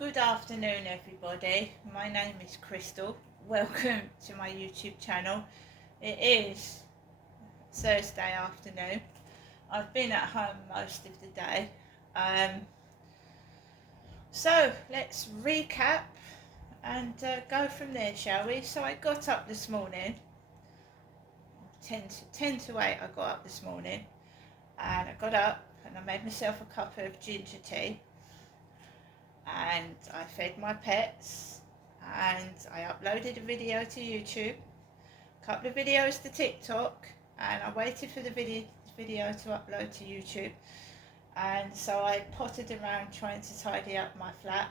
Good afternoon, everybody. My name is Crystal. Welcome to my YouTube channel. It is Thursday afternoon. I've been at home most of the day. So let's recap and go from there, shall we? So I got up this morning, 10 to 8 I got up this morning, and I got up and I made myself a cup of ginger tea, and I fed my pets, and I uploaded a video to YouTube, a couple of videos to TikTok, and I waited for the video to upload to YouTube. And so I potted around trying to tidy up my flat,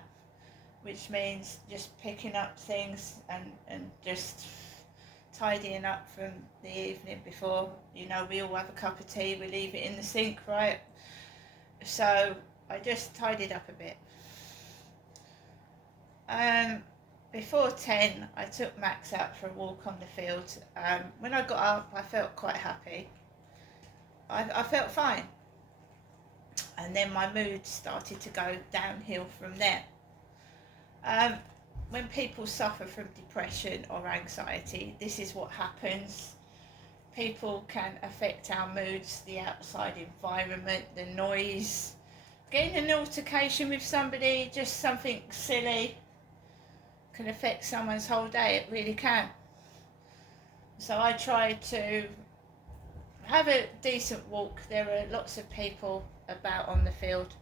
which means just picking up things and just tidying up from the evening before. You know, we all have a cup of tea, we leave it in the sink, right? So I just tidied up a bit. Before 10 I took Max out for a walk on the field. When I got up I felt quite happy. I felt fine, and then my mood started to go downhill from there. When people suffer from depression or anxiety, this is what happens. People can affect our moods, the outside environment, the noise, getting an altercation with somebody, just something silly, can affect someone's whole day. It really can. So I try to have a decent walk. There are lots of people about on the field,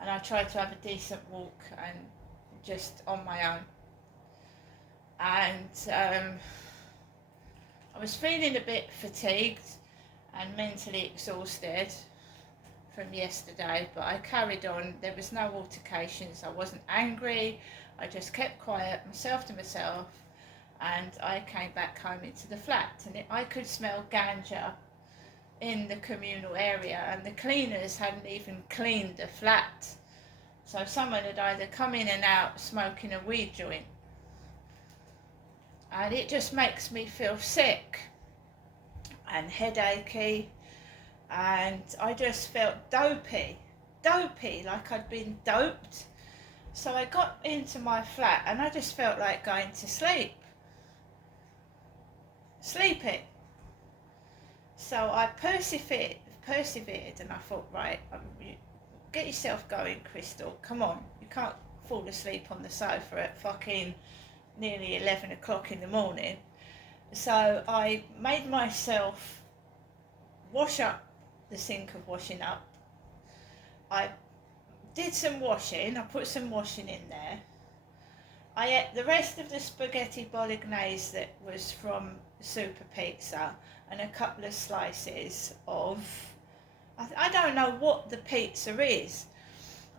and I try to have a decent walk and just on my own. And I was feeling a bit fatigued and mentally exhausted from yesterday, but I carried on. There was no altercations. I wasn't angry. I just kept quiet, myself to myself, and I came back home into the flat, and I could smell ganja in the communal area, and the cleaners hadn't even cleaned the flat. So someone had either come in and out smoking a weed joint, and it just makes me feel sick and headachy, and I just felt dopey, like I'd been doped. So I got into my flat and I just felt like going to sleeping. So I persevered, and I thought, right, get yourself going, Crystal, come on, you can't fall asleep on the sofa at fucking nearly 11 o'clock in the morning. So I made myself wash up the sink of washing up. I did some washing, I put some washing in there. I ate the rest of the spaghetti bolognese that was from Super Pizza, and a couple of slices of, I don't know what the pizza is,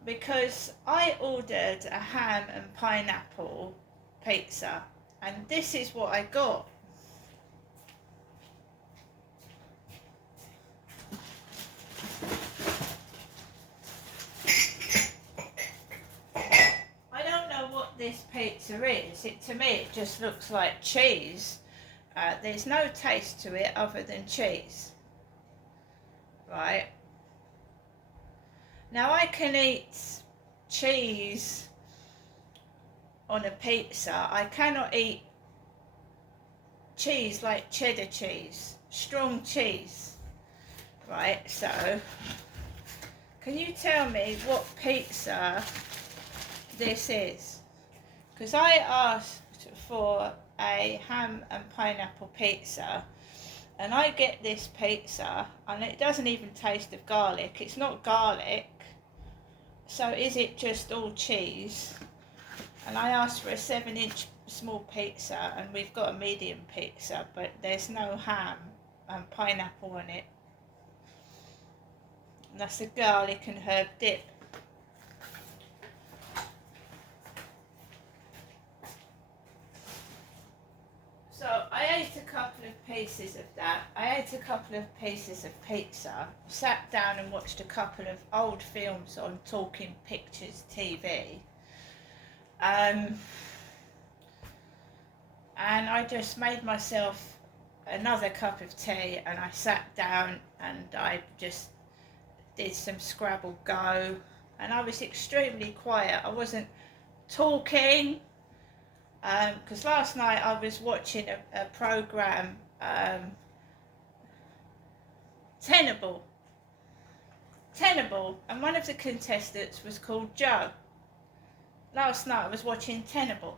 because I ordered a ham and pineapple pizza, and this is what I got. This pizza is, to me it just looks like cheese. There's no taste to it other than cheese, right? Now I can eat cheese on a pizza. I cannot eat cheese like cheddar cheese, strong cheese, right? So can you tell me what pizza this is? Because I asked for a ham and pineapple pizza, and I get this pizza and it doesn't even taste of garlic. It's not garlic. So is it just all cheese? And I asked for a 7-inch small pizza, and we've got a medium pizza, but there's no ham and pineapple on it. And that's a garlic and herb dip. So I ate a couple of pieces of that. I ate a couple of pieces of pizza, sat down and watched a couple of old films on Talking Pictures TV. And I just made myself another cup of tea, and I sat down and I just did some Scrabble Go, and I was extremely quiet. I wasn't talking, because last night I was watching a program, Tenable, and one of the contestants was called Joe. Last night I was watching Tenable,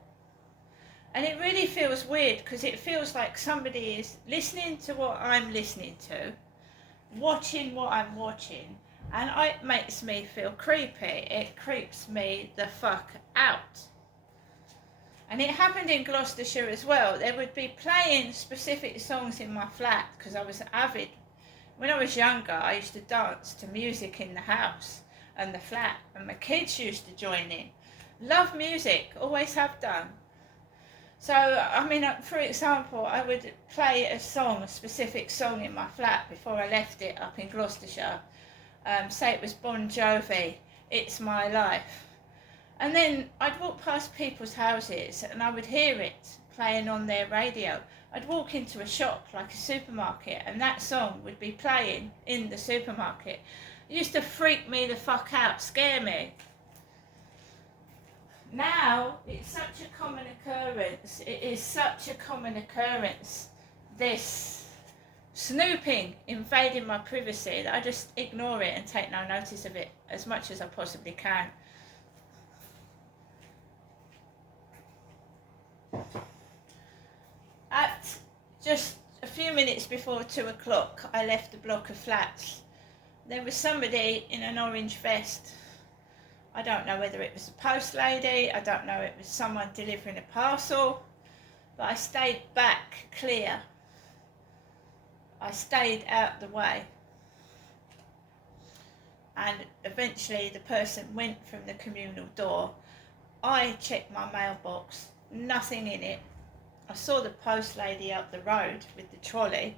and it really feels weird because it feels like somebody is listening to what I'm listening to, watching what I'm watching, and it makes me feel creepy. It creeps me the fuck out. And it happened in Gloucestershire as well. They would be playing specific songs in my flat because I was avid. When I was younger, I used to dance to music in the house and the flat, and my kids used to join in. Love music, always have done. So, I mean, for example, I would play a specific song in my flat before I left it up in Gloucestershire. Say it was Bon Jovi, It's My Life. And then I'd walk past people's houses and I would hear it playing on their radio. I'd walk into a shop like a supermarket and that song would be playing in the supermarket. It used to freak me the fuck out, scare me. Now, it's such a common occurrence, it is such a common occurrence, this snooping, invading my privacy, that I just ignore it and take no notice of it as much as I possibly can. At just a few minutes before 2 o'clock, I left the block of flats. There was somebody in an orange vest. I don't know whether it was a post lady, I don't know, it was someone delivering a parcel, but I stayed back clear. I stayed out the way. And eventually the person went from the communal door. I checked my mailbox, nothing in it. I saw the post lady up the road with the trolley,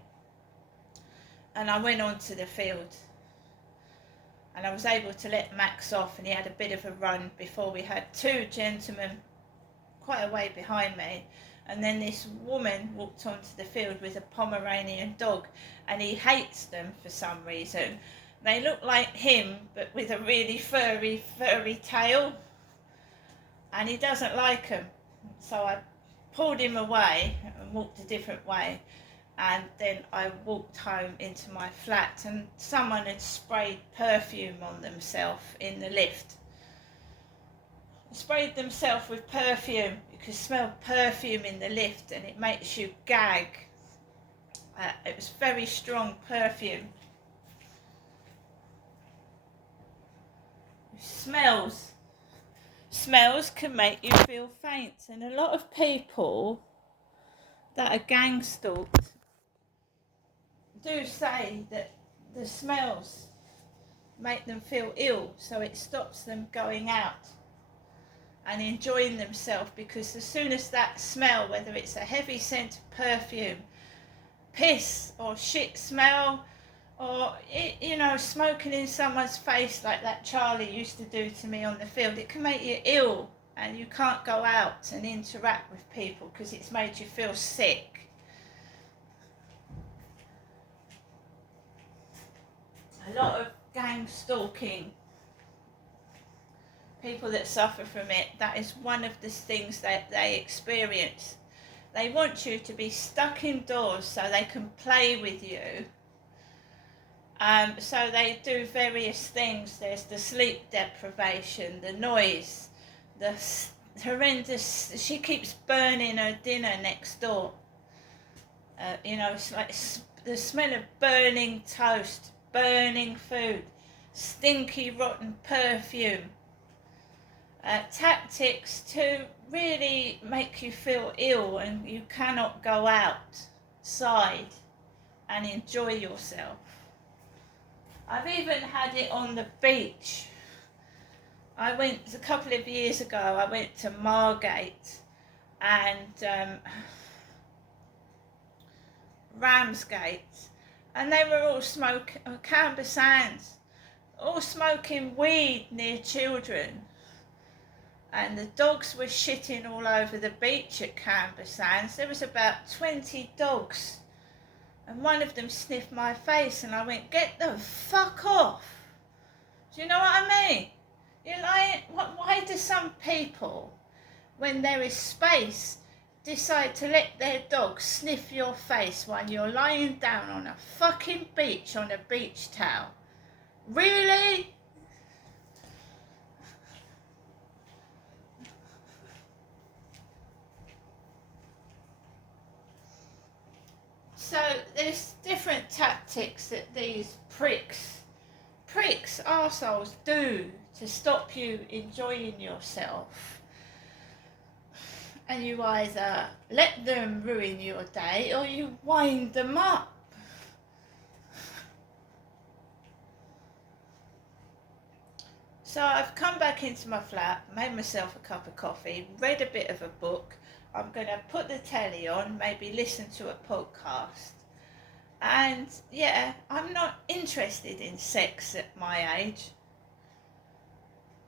and I went onto the field. And I was able to let Max off, and he had a bit of a run before we had two gentlemen quite a way behind me. And then this woman walked onto the field with a Pomeranian dog, and he hates them for some reason. They look like him, but with a really furry tail, and he doesn't like them. So I pulled him away and walked a different way. And then I walked home into my flat, and someone had sprayed perfume on themselves in the lift. Sprayed themselves with perfume. You could smell perfume in the lift and it makes you gag. It was very strong perfume. Smells can make you feel faint, and a lot of people that are gang stalked do say that the smells make them feel ill, so it stops them going out and enjoying themselves, because as soon as that smell, whether it's a heavy scent of perfume, piss or shit smell, or smoking in someone's face like that Charlie used to do to me on the field, it can make you ill and you can't go out and interact with people because it's made you feel sick. A lot of gang stalking, people that suffer from it, that is one of the things that they experience. They want you to be stuck indoors so they can play with you. So they do various things. There's the sleep deprivation, the noise, the horrendous, she keeps burning her dinner next door. It's like the smell of burning toast, burning food, stinky rotten perfume. Tactics to really make you feel ill and you cannot go outside and enjoy yourself. I've even had it on the beach. A couple of years ago, I went to Margate and Ramsgate, and they were all smoking, Canberra Sands, all smoking weed near children. And the dogs were shitting all over the beach at Canberra Sands. There was about 20 dogs. And one of them sniffed my face and I went, get the fuck off. Do you know what I mean? You're lying. Why do some people, when there is space, decide to let their dog sniff your face while you're lying down on a fucking beach on a beach towel? Really? So there's different tactics that these pricks, arseholes do to stop you enjoying yourself. And you either let them ruin your day or you wind them up. So I've come back into my flat, made myself a cup of coffee, read a bit of a book. I'm going to put the telly on, maybe listen to a podcast. And yeah, I'm not interested in sex at my age.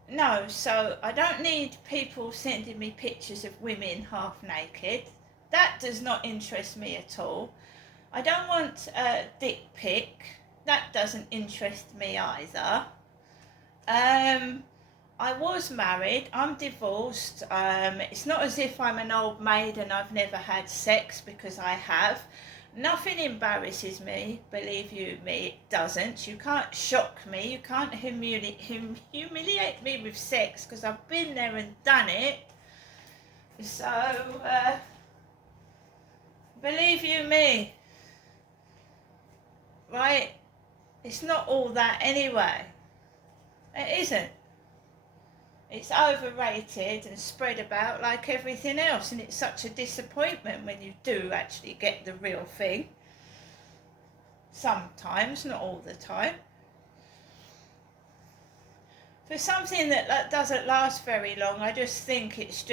No, so I don't need people sending me pictures of women half naked. That does not interest me at all. I don't want a dick pic. That doesn't interest me either. I was married, I'm divorced. It's not as if I'm an old maid and I've never had sex, because I have. Nothing embarrasses me, believe you me, it doesn't. You can't shock me, you can't humiliate me with sex, because I've been there and done it. So, believe you me, right? It's not all that anyway. It isn't. It's overrated and spread about like everything else, and it's such a disappointment when you do actually get the real thing. Sometimes, not all the time. For something that doesn't last very long, I just think it's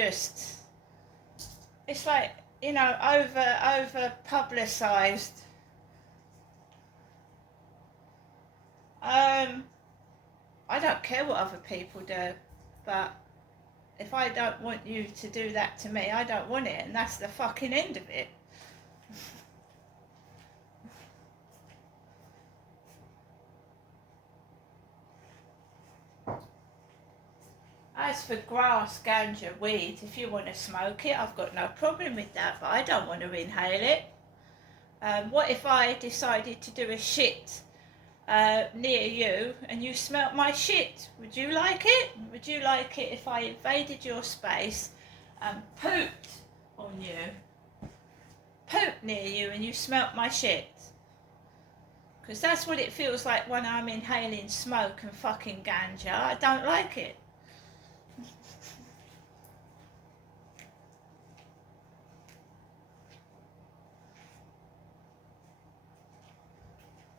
like, you know, over publicised. I don't care what other people do, but if I don't want you to do that to me, I don't want it, and that's the fucking end of it. As for grass, ganja, weed, if you want to smoke it, I've got no problem with that, but I don't want to inhale it. What if I decided to do a shit near you and you smelt my shit? Would you like it? Would you like it if I invaded your space and pooped on you? Pooped near you and you smelt my shit? Because that's what it feels like when I'm inhaling smoke and fucking ganja. I don't like it.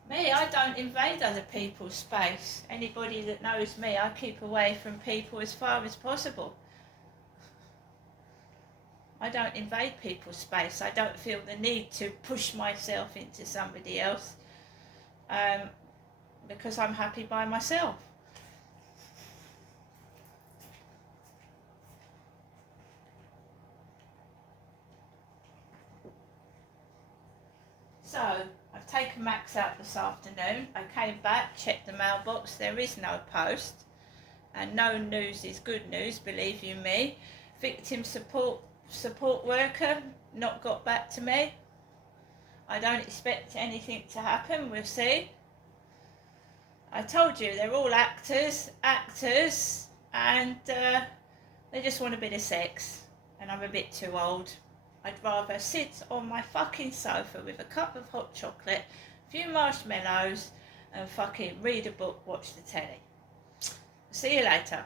Me, I don't invade other people's space. Anybody that knows me, I keep away from people as far as possible. I don't invade people's space. I don't feel the need to push myself into somebody else, because I'm happy by myself. So, I've taken Max out this afternoon. I came back, checked the mailbox. There is no post. And no news is good news, believe you me. Victim support worker not got back to me. I don't expect anything to happen. We'll see. I told you, they're all actors, and they just want a bit of sex. And I'm a bit too old. I'd rather sit on my fucking sofa with a cup of hot chocolate, a few marshmallows, and fucking read a book, watch the telly. See you later.